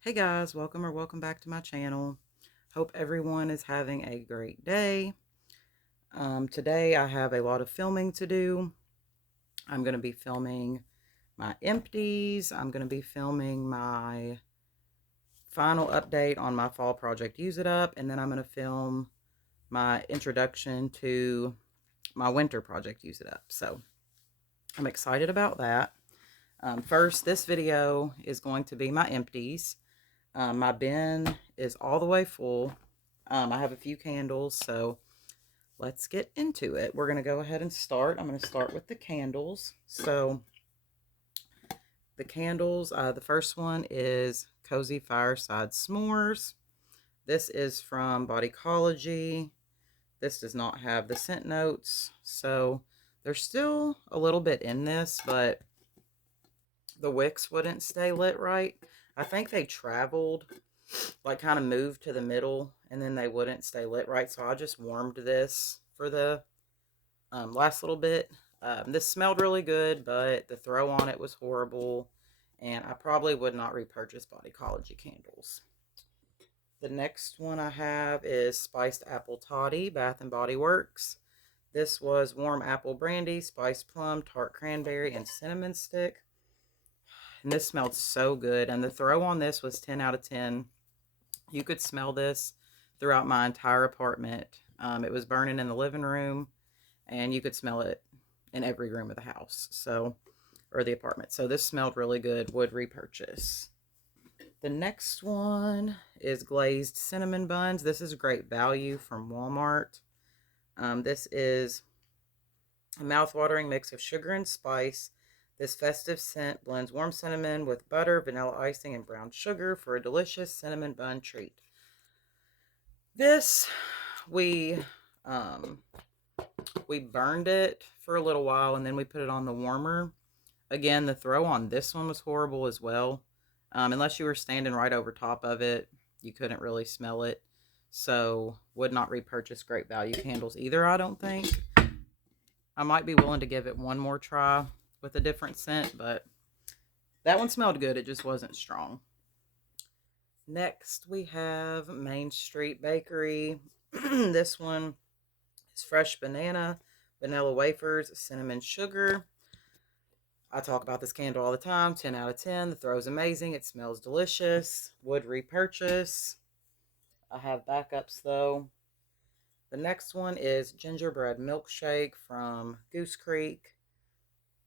Hey guys, welcome back to my channel. Hope everyone is having a great day. Today I have a lot of filming to do. I'm going to be filming my empties. I'm going to be filming my final update on my fall project Use It Up, and then I'm going to film my introduction to my winter project Use It Up. So I'm excited about that. First, this video is going to be my empties. My bin is all the way full. I have a few candles, so let's get into it. We're going to go ahead and start. I'm going to start with the candles. So the candles, the first one is Cozy Fireside S'mores. This is from Bodycology. This does not have the scent notes, so there's still a little bit in this, but the wicks wouldn't stay lit right. I think they traveled, like kind of moved to the middle, and then they wouldn't stay lit right. So I just warmed this for the last little bit. This smelled really good, but the throw on it was horrible, and I probably would not repurchase Bodycology candles. The next one I have is Spiced Apple Toddy, Bath and Body Works. This was warm apple brandy, spiced plum, tart cranberry, and cinnamon stick. And this smelled so good. And the throw on this was 10 out of 10. You could smell this throughout my entire apartment. It was burning in the living room, and you could smell it in every room of the house, so, or the apartment. So this smelled really good. Would repurchase. The next one is glazed cinnamon buns. This is great value from Walmart. This is a mouth-watering mix of sugar and spice. This festive scent blends warm cinnamon with butter, vanilla icing, and brown sugar for a delicious cinnamon bun treat. This, we burned it for a little while, and then we put it on the warmer. Again, the throw on this one was horrible as well. Unless you were standing right over top of it, you couldn't really smell it. So, would not repurchase Great Value candles either, I don't think. I might be willing to give it one more try with a different scent, but that one smelled good. It just wasn't strong. Next, we have Main Street Bakery. This one is fresh banana, vanilla wafers, cinnamon sugar. I talk about this candle all the time. 10 out of 10. The throw is amazing. It smells delicious. Would repurchase. I have backups though. The next one is gingerbread milkshake from Goose Creek.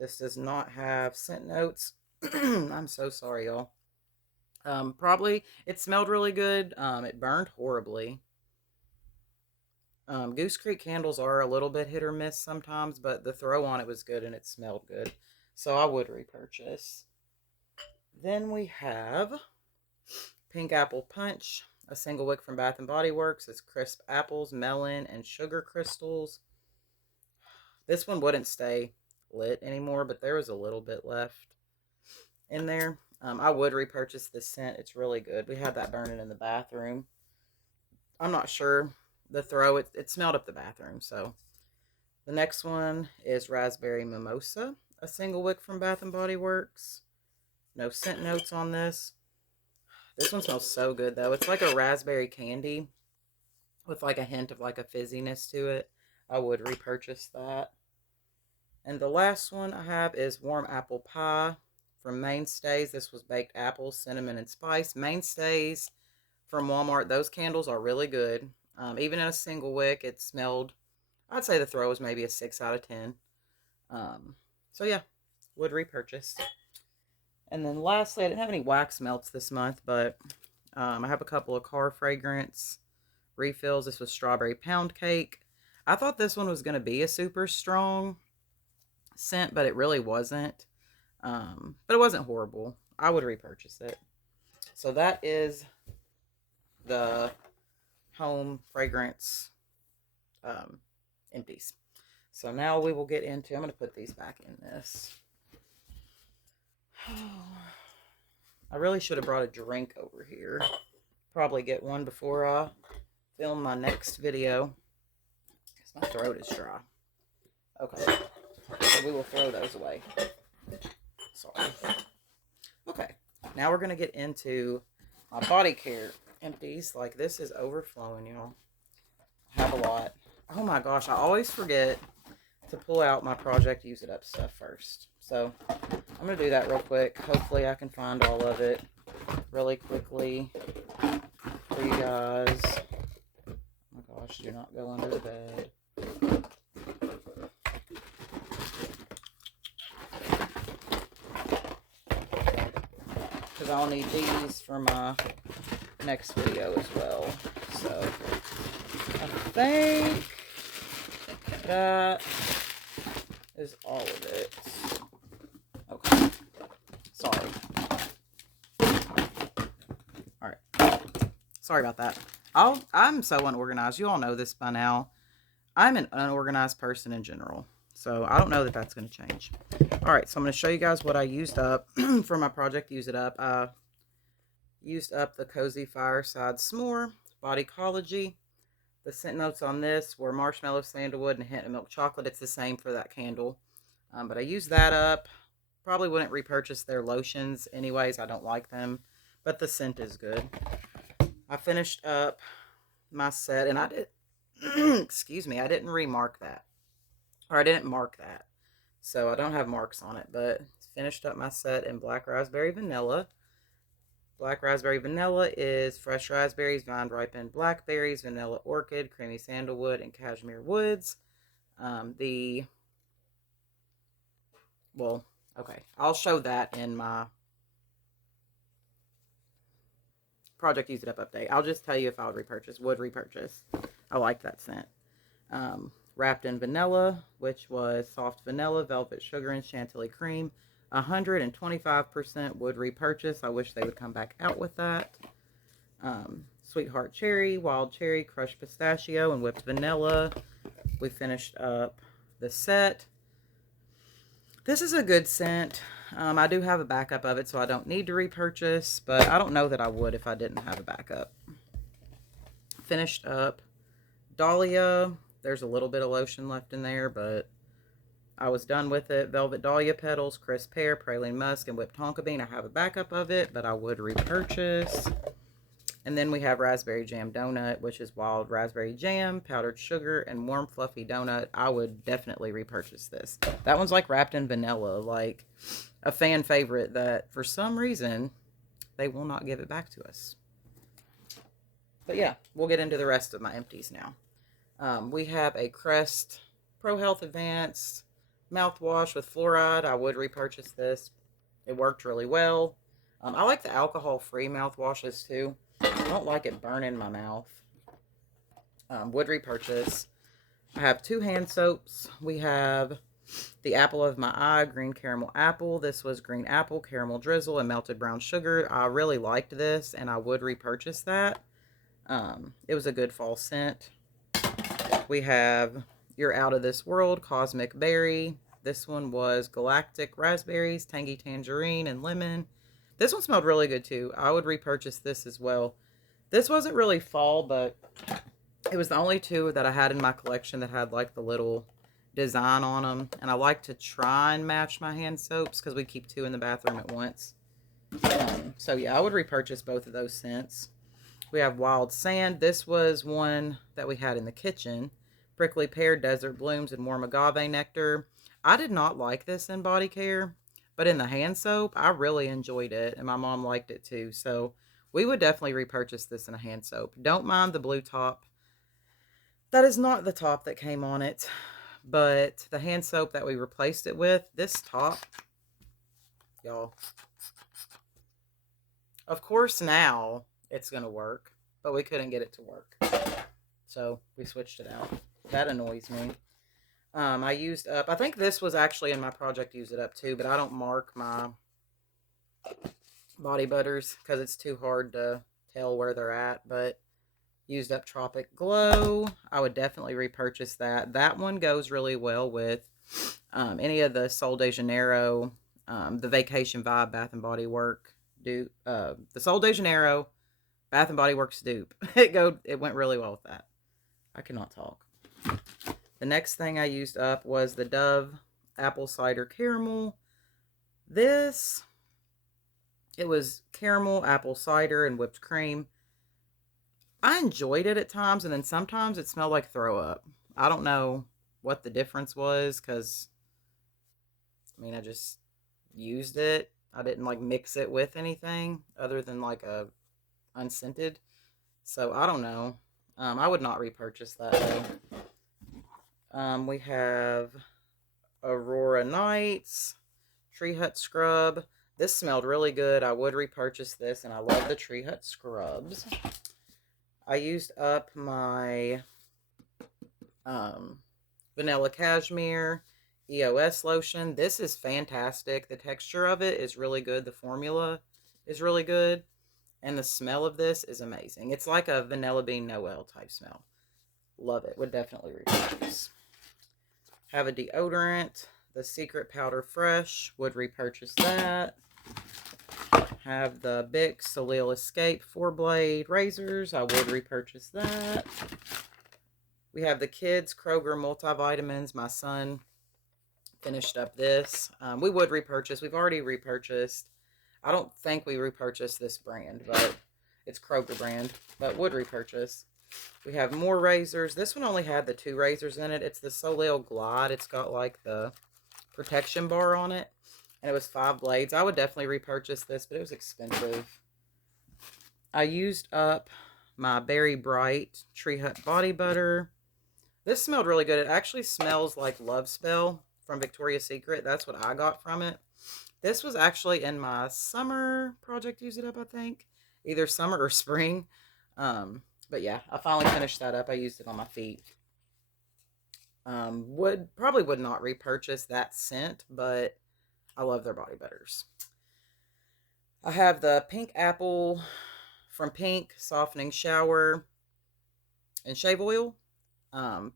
This does not have scent notes. I'm so sorry, y'all. Probably it smelled really good. It burned horribly. Goose Creek candles are a little bit hit or miss sometimes, but the throw on it was good and it smelled good. So I would repurchase. Then we have Pink Apple Punch, a single wick from Bath and Body Works. It's crisp apples, melon, and sugar crystals. This one wouldn't stay lit anymore, but there was a little bit left in there. I would repurchase this scent. It's really good. We had that burning in the bathroom. I'm not sure. The throw, it smelled up the bathroom. So the next one is Raspberry Mimosa, a single wick from Bath and Body Works. No scent notes on this. This one smells so good though. It's like a raspberry candy with like a hint of like a fizziness to it. I would repurchase that. And the last one I have is Warm Apple Pie from Mainstays. This was baked apples, cinnamon, and spice. Mainstays from Walmart. Those candles are really good. Even in a single wick, it smelled, I'd say the throw was maybe a 6 out of 10. So yeah, would repurchase. And then lastly, I didn't have any wax melts this month, but I have a couple of car fragrance refills. This was Strawberry Pound Cake. I thought this one was going to be a super strong scent, but it really wasn't. But it wasn't horrible. I would repurchase it. So that is the home fragrance empties. So now we will get into, I'm going to put these back in this. I really should have brought a drink over here. Probably get one before I film my next video, because my throat is dry. Okay, so we will throw those away. Sorry. Okay, now we're going to get into my body care empties. Like, this is overflowing, y'all. I have a lot. Oh my gosh, I always forget to pull out my project use it up stuff first. So I'm going to do that real quick. Hopefully I can find all of it really quickly for you guys. Oh my gosh, do not go under the bed. Because I'll need these for my next video as well. So I think that is all of it. Okay. Sorry. Alright. Sorry about that. I'm so unorganized. You all know this by now. I'm an unorganized person in general. So I don't know that that's going to change. Alright, so I'm going to show you guys what I used up for my project Use It Up. I used up the Cozy Fireside S'more, Bodycology. The scent notes on this were marshmallow, sandalwood, and a hint of milk chocolate. It's the same for that candle. But I used that up. Probably wouldn't repurchase their lotions anyways. I don't like them. But the scent is good. I finished up my set. And I did... excuse me. I didn't remark that. Or I didn't mark that. So I don't have marks on it. But finished up my set in Black Raspberry Vanilla. Black Raspberry Vanilla is fresh raspberries, vine-ripened blackberries, vanilla orchid, creamy sandalwood, and cashmere woods. Well, okay, I'll show that in my project Use It Up update. I'll just tell you if I would repurchase. I like that scent. Wrapped in vanilla, which was soft vanilla, velvet sugar, and chantilly cream. 125% would repurchase. I wish they would come back out with that. Sweetheart cherry, wild cherry, crushed pistachio, and whipped vanilla. We finished up the set. This is a good scent. I do have a backup of it, so I don't need to repurchase, but I don't know that I would if I didn't have a backup. Finished up Dahlia. There's a little bit of lotion left in there, but I was done with it. Velvet Dahlia petals, crisp pear, praline musk, and whipped tonka bean. I have a backup of it, but I would repurchase. And then we have raspberry jam donut, which is wild raspberry jam, powdered sugar, and warm fluffy donut. I would definitely repurchase this. That one's like wrapped in vanilla, like a fan favorite that for some reason they will not give it back to us. But yeah, we'll get into the rest of my empties now. We have a Crest Pro Health Advanced mouthwash with fluoride. I would repurchase this. It worked really well. I like the alcohol-free mouthwashes too. I don't like it burning my mouth. Would repurchase. I have 2 hand soaps. We have the apple of my eye, green caramel apple. This was green apple, caramel drizzle, and melted brown sugar. I really liked this, and I would repurchase that. It was a good fall scent. We have You're Out of This World, Cosmic Berry. This one was galactic raspberries, tangy tangerine, and lemon. This one smelled really good too. I would repurchase this as well. This wasn't really fall, but it was the only 2 that I had in my collection that had like the little design on them. And I like to try and match my hand soaps because we keep 2 in the bathroom at once. So yeah, I would repurchase both of those scents. We have Wild Sand. This was one that we had in the kitchen. Prickly Pear, Desert Blooms, and Warm Agave Nectar. I did not like this in body care, but in the hand soap, I really enjoyed it, and my mom liked it too. So we would definitely repurchase this in a hand soap. Don't mind the blue top. That is not the top that came on it, but the hand soap that we replaced it with, this top, y'all. Of course now it's going to work, but we couldn't get it to work. So we switched it out. That annoys me. I used up, I think this was actually in my project Use It Up too, but I don't mark my body butters because it's too hard to tell where they're at. But used up Tropic Glow. I would definitely repurchase that. That one goes really well with any of the Sol de Janeiro, the Vacation Vibe Bath and Body Work dupe, the Sol de Janeiro Bath and Body Works dupe. It went really well with that. I cannot talk. The next thing I used up was the Dove Apple Cider Caramel. This, It was caramel, apple cider, and whipped cream. I enjoyed it at times, and then sometimes it smelled like throw up. I don't know what the difference was because, I mean, I just used it. I didn't like mix it with anything other than like a unscented. So I don't know. I would not repurchase that though. We have Aurora Nights, Tree Hut Scrub. This smelled really good. I would repurchase this, and I love the Tree Hut Scrubs. I used up my Vanilla Cashmere EOS lotion. This is fantastic. The texture of it is really good. The formula is really good. And the smell of this is amazing. It's like a Vanilla Bean Noel type smell. Love it. Would definitely repurchase. Have a deodorant. The Secret Powder Fresh. Would repurchase that. Have the Bic Soleil Escape 4-blade razors. I would repurchase that. We have the Kids Kroger multivitamins. My son finished up this. We would repurchase. We've already repurchased. I don't think we repurchased this brand, but it's Kroger brand, but would repurchase. We have more razors. This one only had the 2 razors in it. It's the Soleil Glide. It's got like the protection bar on it, and it was 5 blades. I would definitely repurchase this, but it was expensive. I used up my Berry Bright Tree Hut body butter. This smelled really good. It actually smells like Love Spell from Victoria's Secret. That's what I got from it. This was actually in my summer project, use it up, I think. Either summer or spring. But yeah, I finally finished that up. I used it on my feet. Probably would not repurchase that scent, but I love their body butters. I have the Pink Apple from Pink Softening Shower and Shave Oil.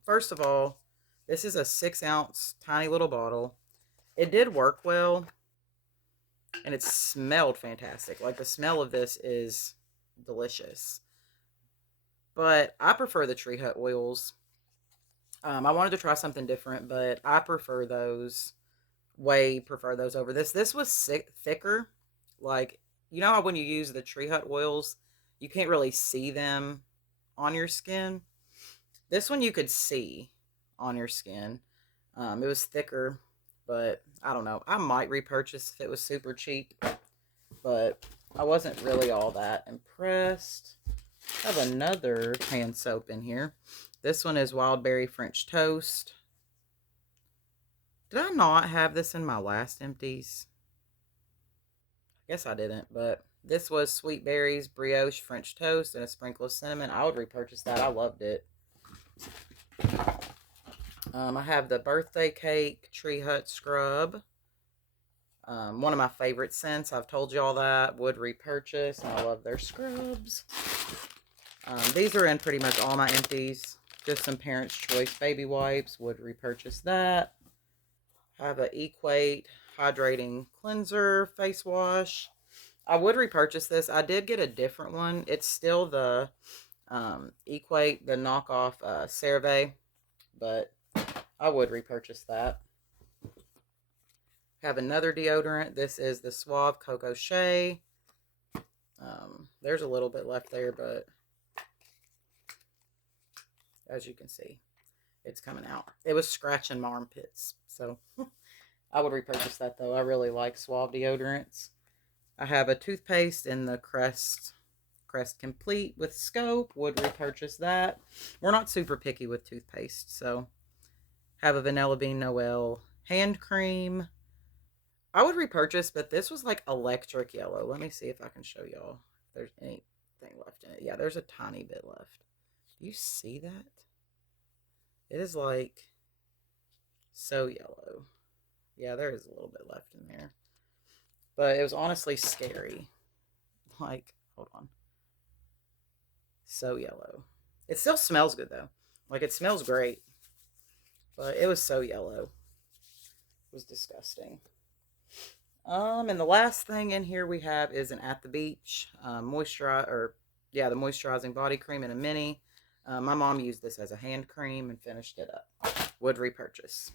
First of all, this is a 6-ounce tiny little bottle. It did work well. And it smelled fantastic. Like, the smell of this is delicious. But I prefer the Tree Hut oils. I wanted to try something different, but I prefer those. Way prefer those over this. This was thicker. Like, you know how when you use the Tree Hut oils, you can't really see them on your skin? This one you could see on your skin. It was thicker. But I don't know. I might repurchase if it was super cheap. But I wasn't really all that impressed. I have another hand soap in here. This one is Wild Berry French Toast. Did I not have this in my last empties? I guess I didn't. But this was Sweet Berries Brioche French Toast and a sprinkle of cinnamon. I would repurchase that. I loved it. I have the Birthday Cake Tree Hut Scrub. One of my favorite scents. I've told you all that. Would repurchase. I love their scrubs. These are in pretty much all my empties. Just some Parents' Choice baby wipes. Would repurchase that. I have an Equate Hydrating Cleanser face wash. I would repurchase this. I did get a different one. It's still the Equate, the knockoff CeraVe, but I would repurchase that. Have another deodorant. This is the Suave Coco Shea. There's a little bit left there, but as you can see, it's coming out. It was scratching my armpits, so I would repurchase that though. I really like Suave deodorants. I have a toothpaste in the Crest Complete with Scope. Would repurchase that. We're not super picky with toothpaste, so have a Vanilla Bean Noel hand cream. I would repurchase, but this was like electric yellow. Let me see if I can show y'all if there's anything left in it. Yeah, there's a tiny bit left. Do you see that? It is like so yellow. Yeah, there is a little bit left in there. But it was honestly scary. Like, hold on. So yellow. It still smells good though. Like, it smells great. But it was so yellow. It was disgusting. And the last thing in here we have is an At the Beach the moisturizing body cream in a mini. My mom used this as a hand cream and finished it up. Would repurchase.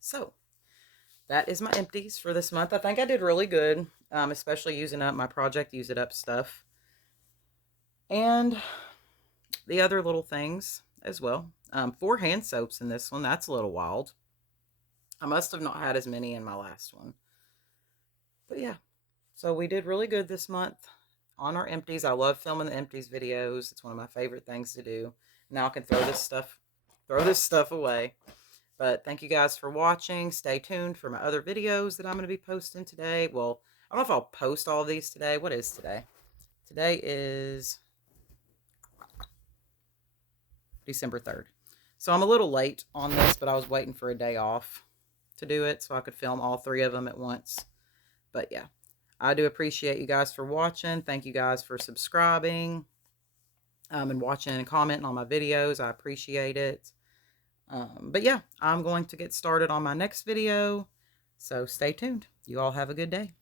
So, that is my empties for this month. I think I did really good, especially using up my project, use it up stuff. And the other little things as well. 4 hand soaps in this one. That's a little wild. I must have not had as many in my last one. But yeah, so we did really good this month on our empties. I love filming the empties videos. It's one of my favorite things to do. Now I can throw this stuff away. But thank you guys for watching. Stay tuned for my other videos that I'm going to be posting today. Well, I don't know if I'll post all of these today. What is today? Today is December 3rd. So I'm a little late on this, but I was waiting for a day off to do it so I could film all 3 of them at once. But yeah, I do appreciate you guys for watching. Thank you guys for subscribing and watching and commenting on my videos. I appreciate it. But yeah, I'm going to get started on my next video. So stay tuned. You all have a good day.